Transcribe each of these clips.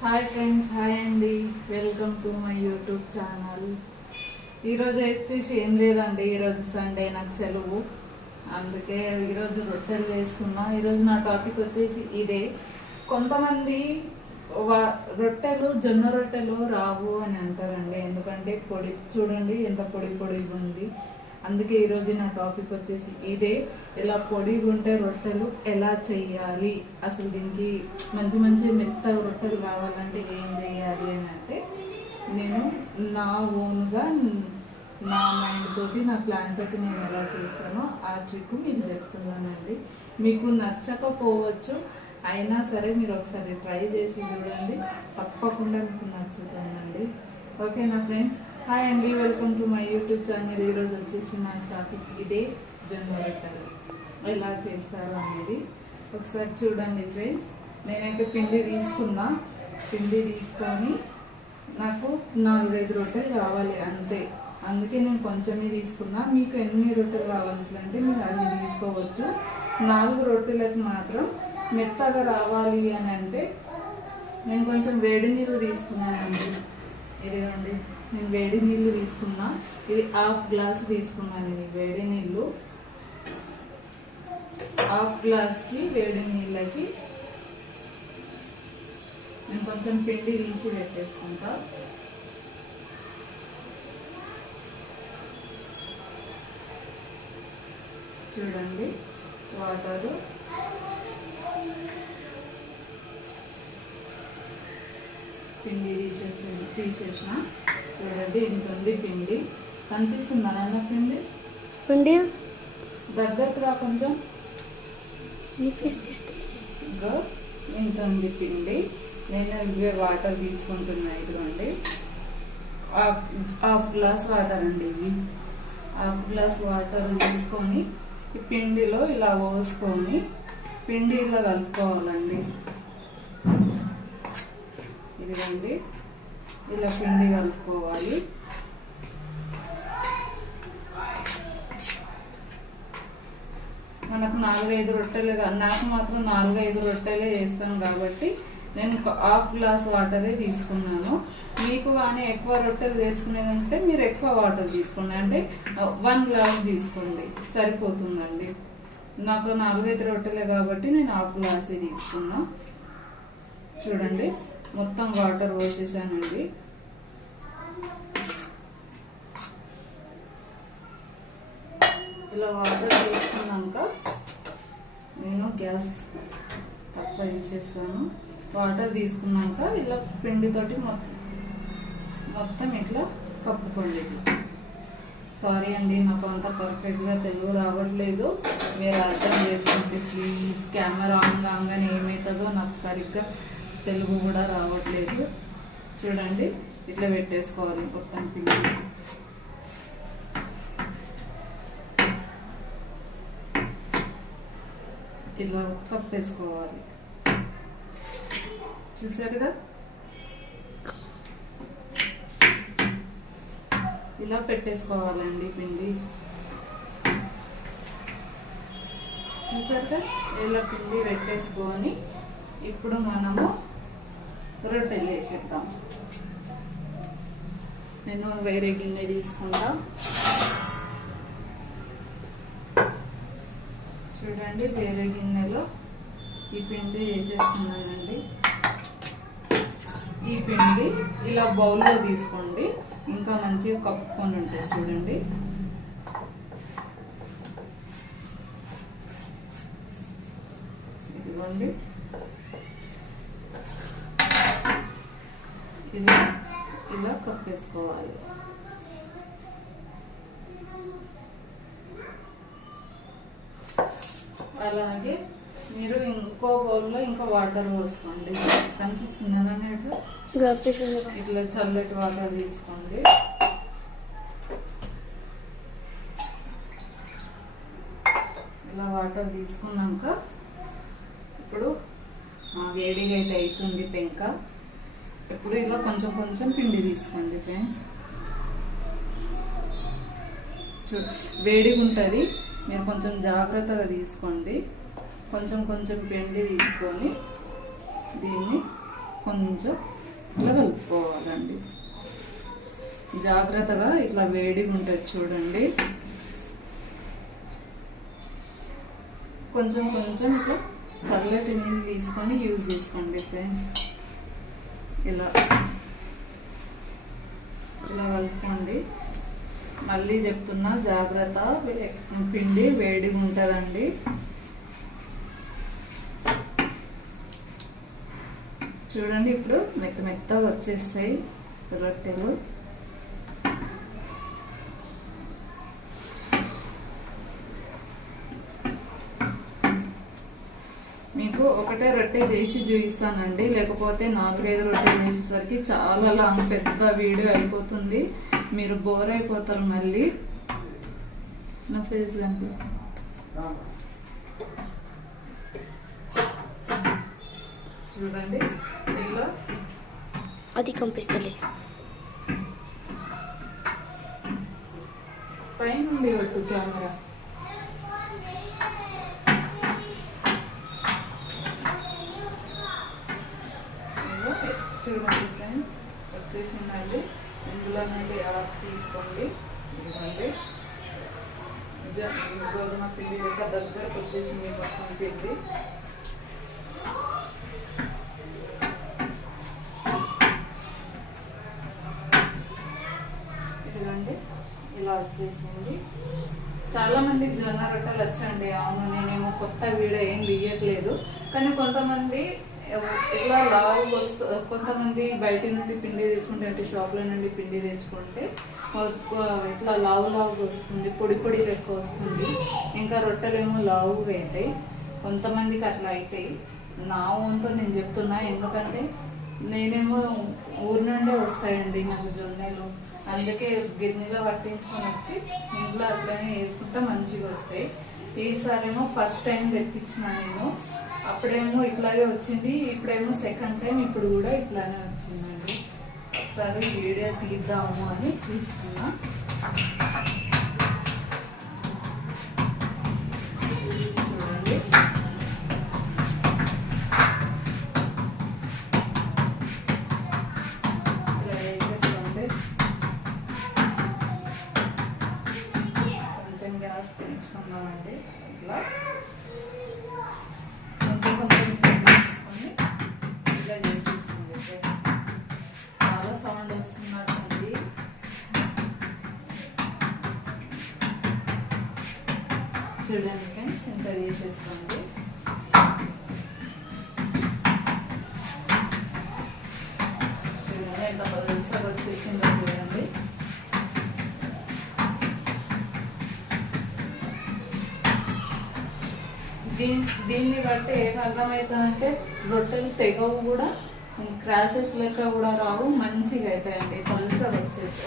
Hi friends, hi అండి. Welcome to my YouTube channel. ఈరోజు వచ్చేసి ఏం లేదండి, ఈరోజు సండే నాకు సెలవు, అందుకే ఈరోజు రొట్టెలు చేస్తున్నా. ఈరోజు నా టాపిక్ వచ్చేసి ఇదే. కొంతమంది రొట్టెలు జొన్న రొట్టెలు రావు అని అంటారండి, ఎందుకంటే పొడి చూడండి ఎంత పొడి పొడిగా ఉంది. అందుకే ఈరోజు నా టాపిక్ వచ్చేసి ఇదే. ఇలా పొడిగా ఉంటే రొట్టెలు ఎలా చెయ్యాలి, అసలు దీనికి మంచి మంచి మెత్తగా రొట్టెలు కావాలంటే ఏం చెయ్యాలి అని అంటే, నేను నా ఓన్గా నా మైండ్ తోటి నా ప్లాన్ తోటి నేను ఎలా చేస్తానో ఆ ట్రిక్ మీకు చెప్తున్నానండి. మీకు నచ్చకపోవచ్చు, అయినా సరే మీరు ఒకసారి ట్రై చేసి చూడండి, తప్పకుండా మీకు నచ్చుతుందండి. ఓకేనా ఫ్రెండ్స్? హాయ్ అండి, welcome to my YouTube channel. ఈరోజు వచ్చేసి నా టాపిక్ ఇదే, జొన్న రొట్టెలు ఎలా చేస్తారు అనేది ఒకసారి చూడండి ఫ్రెండ్స్. నేనైతే పిండి తీసుకొని నాకు 4-5 రొట్టెలు కావాలి అంతే, అందుకే నేను కొంచెమే తీసుకున్నా. మీకు ఎన్ని రొట్టెలు కావాలంటే మీరు అన్ని తీసుకోవచ్చు. 4 రొట్టెలకు మాత్రం మెత్తగా రావాలి అని అంటే నేను కొంచెం వేడి నీళ్ళు తీసుకున్నానండి. ఇదిగోండి, నేను వేడి నీళ్ళు తీసుకున్నా. ఇది 1/2 గ్లాస్ తీసుకున్నాను. ఇది వేడి నీళ్ళు 1/2 గ్లాస్కి వేడి నీళ్ళకి నేను కొంచెం పిండి తీసి పెట్టేసుకుంటా. చూడండి, వాటరు పిండి తీసేసిన. చూడండి, ఇంత ఉంది పిండి. కనిపిస్తుందా నాన్న పిండి? దగ్గరకు రా కొంచెం. ఇంత ఉంది పిండి. నేను ఇవే వాటర్ తీసుకుంటున్నా. ఇదిగోండి, 1/2 గ్లాస్ వాటర్ అండి. ఇవి 1/2 గ్లాస్ వాటర్ తీసుకొని ఈ పిండిలో ఇలా పోసుకొని పిండిలో కలుపుకోవాలండి. ఇదిగోండి, ఇలా పిండి కలుపుకోవాలి. మనకు 4-5 రొట్టెలు, నాకు మాత్రం 4-5 రొట్టెలే చేస్తాను కాబట్టి నేను 1/2 గ్లాస్ వాటరే తీసుకున్నాను. మీకు కానీ ఎక్కువ రొట్టెలు తీసుకునేదంటే మీరు ఎక్కువ వాటర్ తీసుకోండి, అంటే 1 గ్లాస్ తీసుకోండి సరిపోతుందండి. నాకు 4-5 రొట్టెలే కాబట్టి నేను 1/2 గ్లాసే తీసుకున్నా. చూడండి, మొత్తం వాటర్ పోసేసానండి. ఇలా వాటర్ తీసుకున్నాక నేను గ్యాస్ తక్కువ తీసేస్తాను. వాటర్ తీసుకున్నాక ఇలా పిండితోటి మొత్తం ఇట్లా కప్పుకోండి. సారీ అండి, నాకు అంత పర్ఫెక్ట్గా తెలుగు రావట్లేదు, మీరు అర్థం చేసుకుంటే ప్లీజ్. కెమెరా ఆన్ కాగానే ఏమవుతుందో నాకు సరిగ్గా తెలుగు కూడా రావట్లేదు. చూడండి, ఇట్లా పెట్టేసుకోవాలి మొత్తం పిండి. ఇలా కప్పేసుకోవాలి. చూసారుగా, ఇలా పెట్టేసుకోవాలండి పిండి. చూసారుగా, ఇలా పిండి పెట్టేసుకొని ఇప్పుడు మనము రొట్టెలు వేసేద్దాం. నేను వేరే గిన్నె తీసుకుంటా. చూడండి, వేరే గిన్నెలో ఈ పిండి వేసేస్తున్నానండి. ఈ పిండి ఇలా బౌల్లో తీసుకోండి, ఇంకా మంచిగా కప్పుకొని ఉంటుంది. చూడండి, ఇదిగోండి, ఇలా కప్పేసుకోవాలి. అలాగే మీరు ఇంకో బౌల్లో ఇంకా వాటర్ పోసుకోండి. కనిపిస్తుందా అన్నట్టు? ఇట్లా చల్లటి వాటర్ తీసుకోండి. ఇలా వాటర్ తీసుకున్నాక ఇప్పుడు వేడిగా అయితే అవుతుంది పెంక. ఇప్పుడు ఇలా కొంచెం కొంచెం పిండి తీసుకోండి ఫ్రెండ్స్. వేడిగా ఉంటుంది, మీరు కొంచెం జాగ్రత్తగా తీసుకోండి. కొంచెం కొంచెం పిండి తీసుకొని దీన్ని కొంచెం ఇట్లా కలుపుకోవాలండి. జాగ్రత్తగా ఇట్లా వేడిగా ఉంటుంది చూడండి. కొంచెం కొంచెం ఇట్లా చల్లటి నీళ్ళు తీసుకొని యూజ్ చేసుకోండి ఫ్రెండ్స్. ఇలా కలుపుకోండి. మళ్ళీ చెప్తున్నా, జాగ్రత్త, పిండి వేడిగా ఉంటుందండి. చూడండి ఇప్పుడు మెత్తగా వచ్చేస్తాయి రొట్టెలు. మీకు ఒకటే రొట్టె చేసి చూపిస్తానండి, లేకపోతే 4-5 రొట్టె చేసేసరికి చాలా లాంగ్ పెద్ద వీడియో అయిపోతుంది, మీరు బోర్ అయిపోతారు. మళ్ళీ నా ఫేస్ కనిపిస్తుంది. చూడండి ఇలా అది కనిపిస్తలే, పైనుండి కొట్టు కెమెరా. చూడండి ఫ్రెండ్స్ వచ్చేసిందండి. ఇందులో నుండి ఆఫ్ తీసుకోండి. ఇవ్వండి, గోధుమ పిండి యొక్క దగ్గరకు వచ్చేసింది మొత్తం పిండి. ఇదిగోండి ఇలా వచ్చేసింది. చాలా మందికి జొన్న రొట్టెలు వచ్చండి. అవును, నేనేమో కొత్త వీడియో ఏం తీయట్లేదు, కానీ కొంతమంది ఇట్లా లావు కొంతమంది బయట నుండి పిండి తెచ్చుకుంటే, అంటే షాప్లో నుండి పిండి తెచ్చుకుంటే ఇట్లా లావుగా వస్తుంది, పొడి ఎక్కువ వస్తుంది. ఇంకా రొట్టెలేమో లావుగా అవుతాయి. కొంతమందికి అట్లా అవుతాయి. నా వంతు నేను చెప్తున్నా, ఎందుకంటే నేనేమో ఊరి నుండే వస్తాయండి నాకు జొన్నలు. అందుకే గిన్నెలో పట్టించుకొని వచ్చి ఇంట్లో అట్లనే వేసుకుంటే మంచిగా వస్తాయి. ఈసారేమో ఫస్ట్ టైం తెప్పించిన నేను, అప్పుడేమో ఇట్లాగే వచ్చింది, ఇప్పుడేమో సెకండ్ టైం, ఇప్పుడు కూడా ఇట్లానే వచ్చిందండి. ఒకసారి వీడియో తీద్దాము అని తీసుకున్నా. చూడండి ఇలా వేసేసుకోండి. కొంచెం గ్యాస్ పెంచుకుందామండి. ఇట్లా కొంచెం తీసుకొని ఇలా చేసేసుకోండి. చాలా సౌండ్ వస్తున్నట్టుంది. చూడండి ఫ్రెండ్స్, ఇంత చేసేసుకోండి. చూడండి ఎంత పలుసగా వచ్చేసిందో చూడండి. దీన్ని బట్టి ఏం అర్థమవుతుందంటే రొట్టెలు తెగవు కూడా, క్రాషెస్ లెక్క కూడా రావు, మంచిగా అవుతాయండి. పలుసగా వచ్చేసి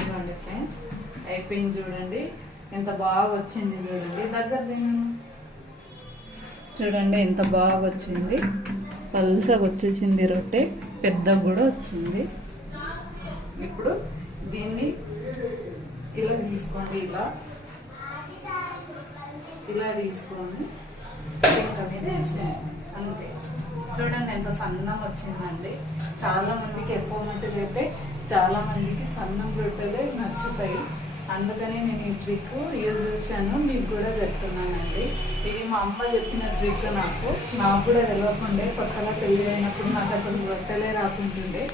ఇవ్వండి ఫ్రెండ్స్, అయిపోయింది. చూడండి ఎంత బాగా వచ్చింది. చూడండి దగ్గర చూడండి ఎంత బాగా వచ్చింది. పలుసగా వచ్చేసింది రొట్టె, పెద్దగా కూడా వచ్చింది. ఇప్పుడు దీన్ని ఇలా తీసుకోండి. ఇలా తీసుకొని పెంక మీద వేసేయండి. అంతే. చూడండి ఎంత సన్నం వచ్చిందండి. చాలా మందికి ఎక్కువ మట్టుకు అయితే చాలా మందికి సన్నం రొట్టెలే నచ్చుతాయి. అందుకని నేను ఈ ట్రిక్ యూజ్ చేశాను, మీకు కూడా చెప్తున్నానండి. ఇది మా అమ్మ చెప్పిన ట్రిక్. నాకు కూడా తెలియకుండే, కొత్తగా పెళ్ళి అయినప్పుడు నాకు అసలు రొట్టెలే రాకుంటుండే.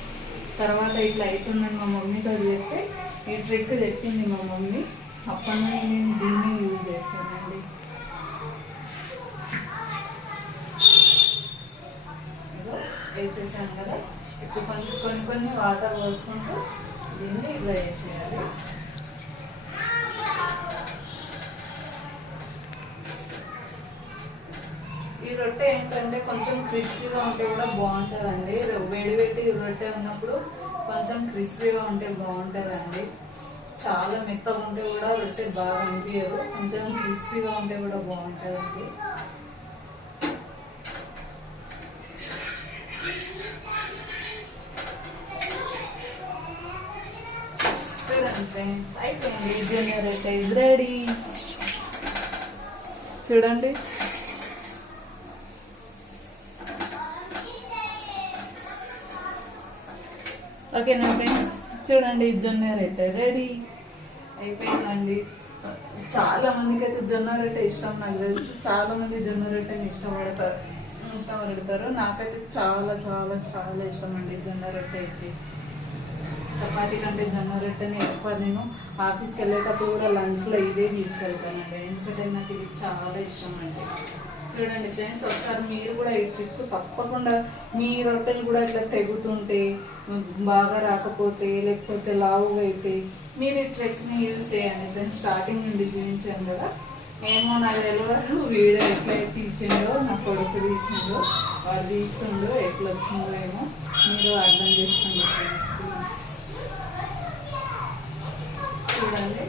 తర్వాత ఇట్లా అవుతుందని మా మమ్మీతో చెప్తే ఈ ట్రిక్ చెప్పింది మా మమ్మీ. అప్పటి నుండి నేను దీన్ని యూజ్ చేస్తానండి. వేసేసాను కదా, ఇప్పుడు కొన్ని వాటర్ పోసుకుంటూ దీన్ని ఇలా వేసేయాలి. ఈ రొట్టె ఏంటంటే కొంచెం క్రిస్పీగా ఉంటే కూడా బాగుంటుందండి. వేడి రొట్టె ఉన్నప్పుడు కొంచెం క్రిస్పీగా ఉంటే బాగుంటుందండి. చాలా మెత్తగా ఉంటే కూడా రొట్టె బాగా అనిపించదు, కొంచెం క్రిస్పీగా ఉంటే కూడా బాగుంటుందండి. చూడండి ఫ్రెండ్స్, అయిపోయింది. జొన్న రొట్టె ఇస్ రెడీ. చూడండి ఓకేనా ఫ్రెండ్స్, చూడండి జొన్న రొట్టె రెడీ అయిపోయిందండి. చాలా మందికి అయితే జొన్న రొట్టె ఇష్టం, నాకు తెలుసు చాలా మంది జొన్న రొట్టెని ఇష్టపడతారు. నాకైతే చాలా చాలా చాలా ఇష్టం అండి జొన్న రొట్టె అయితే. చపాతీ కంటే జొన్న రొట్టెని ఎక్కువ నేను ఆఫీస్కి వెళ్ళేటప్పుడు కూడా లంచ్లో ఇదే తీసుకెళ్తానండి, ఎందుకంటే నాకు ఇది చాలా ఇష్టం అండి. చూడండి ఫ్రెండ్స్, ఒకసారి మీరు కూడా ఈ ట్రిక్ తప్పకుండా, మీ రొట్టెలు కూడా ఇట్లా తెగుతుంటే, బాగా రాకపోతే, లేకపోతే లావుగా అయితే మీరు ఈ ట్రిక్ని యూజ్ చేయండి ఫ్రెండ్స్. స్టార్టింగ్ నుండి చూపించాను కదా, ఏమో నాకు తెలియదు వీడియో ఎట్లా తీసిండో, నా కొడుకు తీసిండో, వాడు తీస్తుండో, ఎట్లా వచ్చిందో ఏమో మీరు అర్థం చేసుకోండి ఫ్రెండ్స్ ప్లీజ్. చూడండి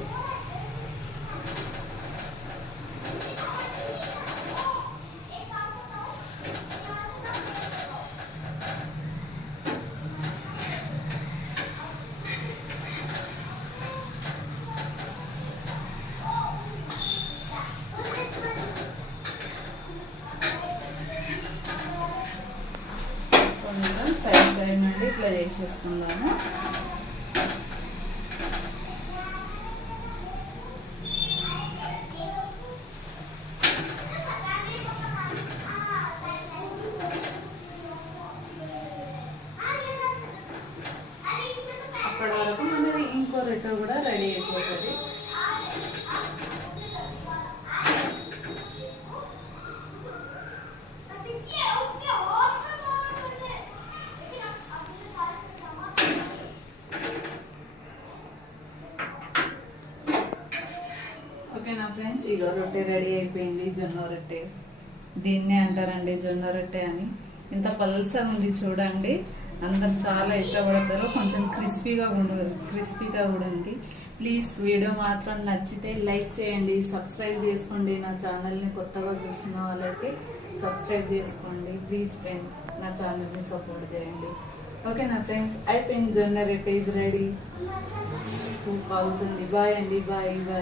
కొంచెం సైడ్ నుండి ఇట్లా చేసేసుకుందాము. అప్పటి వరకు మనది ఇంకో రొట్టె కూడా రెడీ అయిపోతుంది. ఓకేనా ఫ్రెండ్స్, ఇక రొట్టె రెడీ అయిపోయింది. జొన్న రొట్టె దీన్నే అంటారండి జొన్న రొట్టె అని. ఇంత పల్సగా ఉంది చూడండి, అందరు చాలా ఇష్టపడతారు. కొంచెం క్రిస్పీగా కూడా ఉంది. ప్లీజ్ వీడియో మాత్రం నచ్చితే లైక్ చేయండి, సబ్స్క్రైబ్ చేసుకోండి. నా ఛానల్ని కొత్తగా చూస్తున్న వాళ్ళైతే సబ్స్క్రైబ్ చేసుకోండి ప్లీజ్ ఫ్రెండ్స్, నా ఛానల్ని సపోర్ట్ చేయండి. ఓకేనా ఫ్రెండ్స్, అయిపోయింది జొన్న రొట్టె ఇస్ రెడీ. కాలుతుంది. బాయ్ అండి, బాయ్ బాయ్.